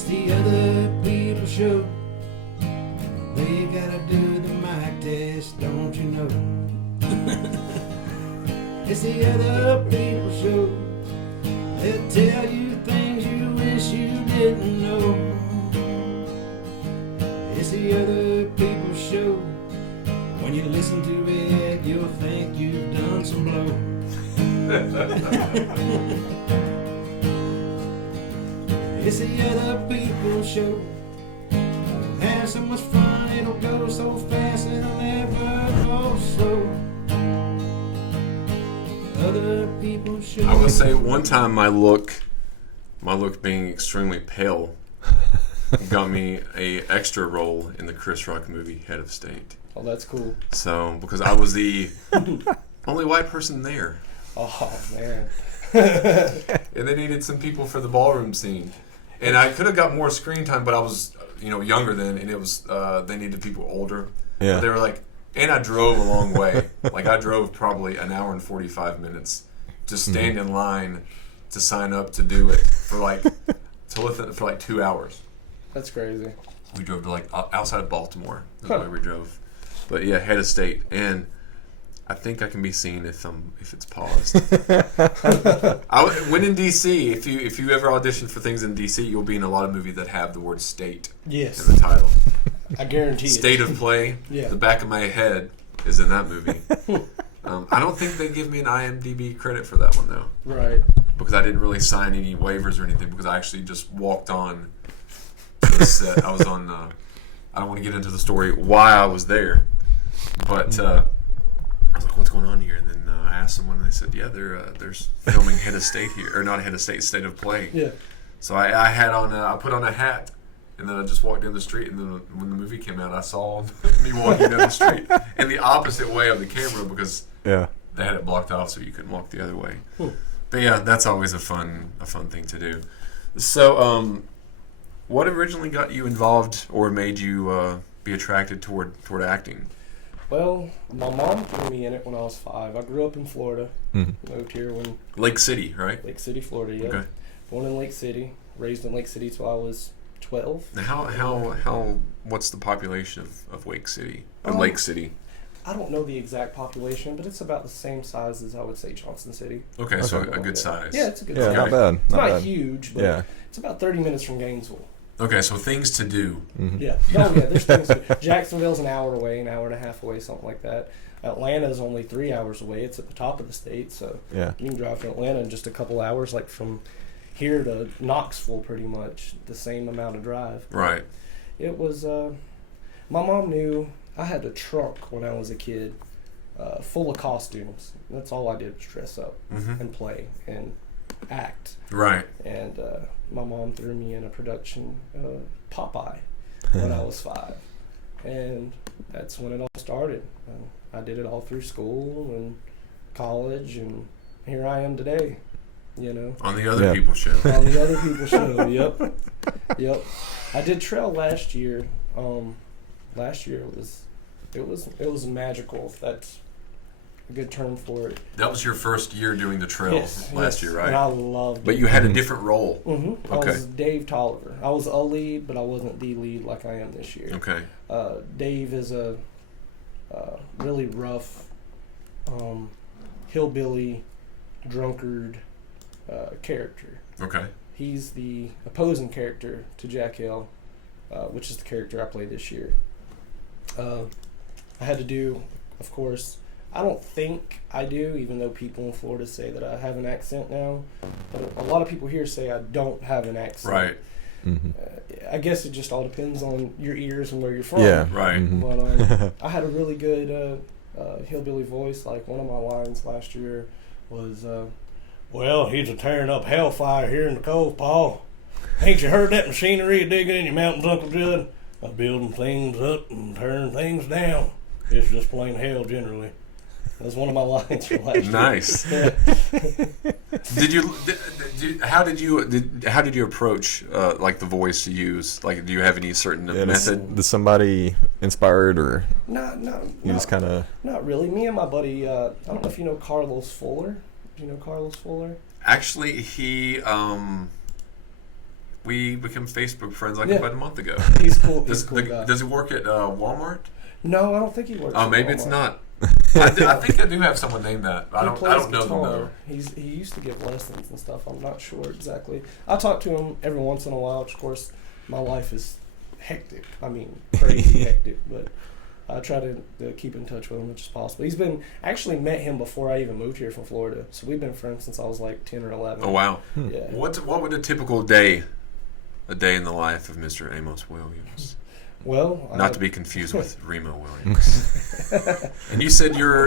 It's the other people show. They gotta do the mic test, don't you know? It's the other people show. They'll tell you things you wish you didn't know. It's the other people show. When you listen to it, you'll think you've done some blow. It's the other people show. We'll have so much fun, it'll go so fast, it'll never go slow. Other people show. I would say one time my look being extremely pale got me a extra role in the Chris Rock movie Head of State. Oh, that's cool. So, because I was the only white person there. Oh, man. And they needed some people for the ballroom scene. And I could have got more screen time, but I was, younger then, and it was, they needed people older. Yeah. But they were like, and I drove a long way. Like, I drove probably an hour and 45 minutes to stand in line to sign up to do it for like 2 hours. That's crazy. We drove to outside of Baltimore. That's where we drove. But yeah, Head of State, and I think I can be seen if it's paused. When in DC, if you ever audition for things in DC, you'll be in a lot of movies that have the word state Yes. in the title. I guarantee it. State of Play. Yeah. The back of my head is in that movie. I don't think they give me an IMDb credit for that one though. Right. Because I didn't really sign any waivers or anything. Because I actually just walked on to the set. I was on. I don't want to get into the story why I was there, but I was like, "What's going on here?" And then I asked someone, and they said, "Yeah, they're filming Head of State here, or not Head of State, State of Play." Yeah. So I had on. I put on a hat. And then I just walked down the street, and then when the movie came out, I saw me walking down the street in the opposite way of the camera because they had it blocked off so you couldn't walk the other way. But yeah, that's always a fun thing to do. So, what originally got you involved or made you be attracted toward acting? Well, my mom threw me in it when I was 5. I grew up in Florida. Moved here when Lake City, right? Lake City, Florida. Yeah. Okay. Born in Lake City, raised in Lake City till I was 12. Now, how what's the population of Wake City or Lake City? I don't know the exact population, but it's about the same size as I would say Johnson City. Okay, so a good size. Yeah, it's a good size. Yeah, not bad. It's not bad. huge, but it's about 30 minutes from Gainesville. Okay, so things to do. Yeah. Oh, yeah, there's things to do. Jacksonville's an hour away, an hour and a half away, something like that. Atlanta's only 3 hours away. It's at the top of the state, so you can drive to Atlanta in just a couple hours, like from here to Knoxville, pretty much the same amount of drive. Right. It was. My mom knew I had a trunk when I was a kid, full of costumes. That's all I did was dress up and play and act. Right. And my mom threw me in a production of Popeye when I was 5, and that's when it all started. I did it all through school and college, and here I am today. On the Other People show. On the Other People show, yep. I did trail last year. Last year it was magical. If that's a good term for it. That was your first year doing the trail last year, right? And I loved it. But you had a different role. Mm-hmm. Okay. I was Dave Tolliver. I was a lead, but I wasn't the lead like I am this year. Okay. Dave is a really rough, hillbilly, drunkard character. Okay. He's the opposing character to Jack Hill, which is the character I play this year. I had to do, of course, I don't think I do, even though people in Florida say that I have an accent now. But a lot of people here say I don't have an accent. Right. I guess it just all depends on your ears and where you're from. Yeah, right. But I had a really good hillbilly voice. Like one of my lines last year was, well, he's a tearing up hellfire here in the Cove, Paul. Ain't you heard that machinery digging in your mountains, Uncle Judd? Building things up and tearing things down. It's just plain hell generally. That's one of my lines from last year. Nice. How did you approach like the voice to use? Like, do you have any certain method? Is somebody inspired or? Just kind of. Not really. Me and my buddy. I don't know if you know Carlos Fuller. Do you know Carlos Fuller? Actually, he we became Facebook friends like Yeah. about a month ago. He's cool. Does, He's a cool guy. does he work at Walmart? No, I don't think he works. Oh, at maybe it's Walmart. not. I think I do have someone named that. I He don't plays know them guitar. though. He used to give lessons and stuff. I'm not sure exactly. I talk to him every once in a while. Of course, my life is hectic. I mean, crazy hectic. But I try to keep in touch with him as much as possible. He's been actually met him before I even moved here from Florida. So we've been friends since I was like 10 or 11. Oh wow. Yeah. What would a typical day in the life of Mr. Amos Williams? Well, Not to be confused with Remo Williams. And you said your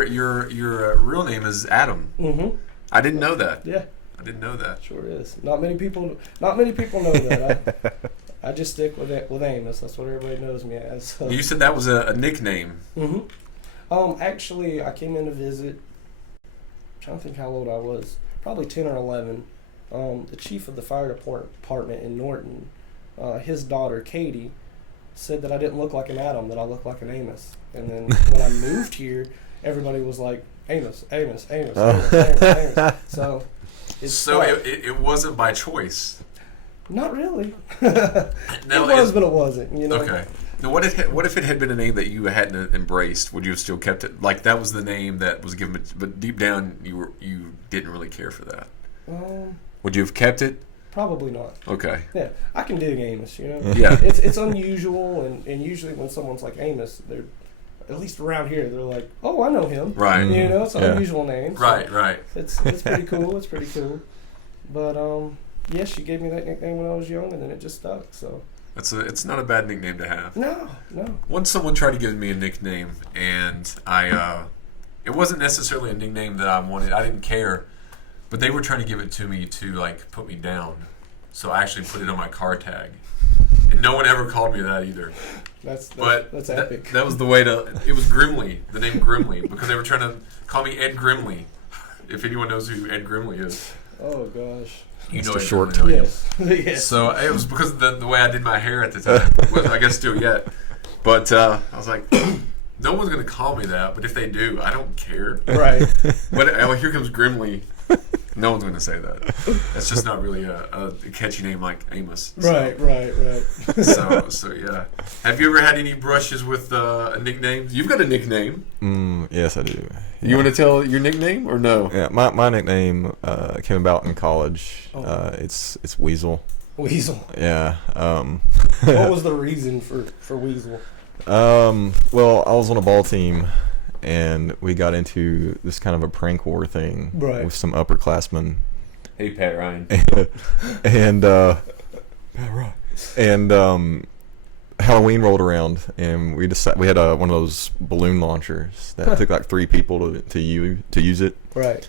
real name is Adam. Mm-hmm. I didn't know that. Yeah. I didn't know that. Sure is. Not many people know that. I just stick with Amos. That's what everybody knows me as. So. You said that was a nickname. Mm-hmm. Actually, I came in to visit. I'm trying to think how old I was. Probably 10 or 11. The chief of the fire department in Norton, his daughter Katie, said that I didn't look like an Adam, that I looked like an Amos. And then when I moved here, everybody was like, Amos, Amos, Amos, Amos, Amos, Amos. So it wasn't by choice. Not really. Now, it was, but it wasn't. You know. Okay. Now, what if it had been a name that you hadn't embraced? Would you have still kept it? Like that was the name that was given, but deep down you didn't really care for that. Would you have kept it? Probably not. Okay. Yeah, I can dig Amos. You know. Yeah. It's unusual, and usually when someone's like Amos, they're at least around here, they're like, oh, I know him. Right. You know, it's an unusual name. So Right. It's pretty cool. It's pretty cool. But yeah, she gave me that nickname when I was young, and then it just stuck. So. It's not a bad nickname to have. No. Once someone tried to give me a nickname, and it wasn't necessarily a nickname that I wanted. I didn't care, but they were trying to give it to me to like put me down. So I actually put it on my car tag, and no one ever called me that either. That's That epic. was the way to. It was Grimley, the name Grimley, because they were trying to call me Ed Grimley. If anyone knows who Ed Grimley is. Oh gosh. You know Mr. Ed Short Grimley, don't you? Yes. Yes. So it was because of the way I did my hair at the time. Well, I guess still yet. But I was like, no one's going to call me that. But if they do, I don't care. Right. But here comes Grimley. No one's going to say that. That's just not really a catchy name like Amos. So. Right. So yeah. Have you ever had any brushes with a nickname? You've got a nickname. Yes, I do. You want to tell your nickname or no? Yeah, my nickname came about in college. It's Weasel. Weasel. Yeah. What was the reason for Weasel? Well, I was on a ball team, and we got into this kind of a prank war thing with some upperclassmen. Hey, Pat Ryan. And Pat Ryan. And Halloween rolled around, and we had one of those balloon launchers that took like 3 people to use it. Right.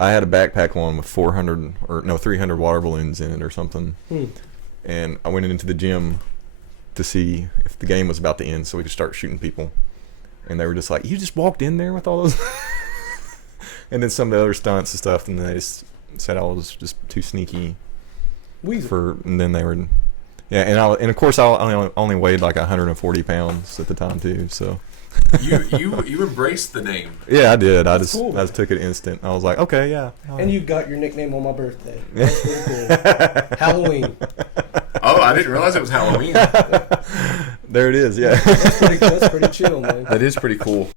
I had a backpack one with 300 water balloons in it or something. And I went into the gym to see if the game was about to end so we could start shooting people. And they were just like, you just walked in there with all those? And then some of the other stunts and stuff, and they just said I was just too sneaky. Weasel. And then they were... Yeah, and of course I only weighed like 140 pounds at the time too, so... You embraced the name. Yeah, I did. I cool, just took it instant. I was like, okay, yeah. And you got your nickname on my birthday. That's pretty cool. Halloween. Oh, I didn't realize it was Halloween. There it is, yeah. That's pretty chill, man. That is pretty cool.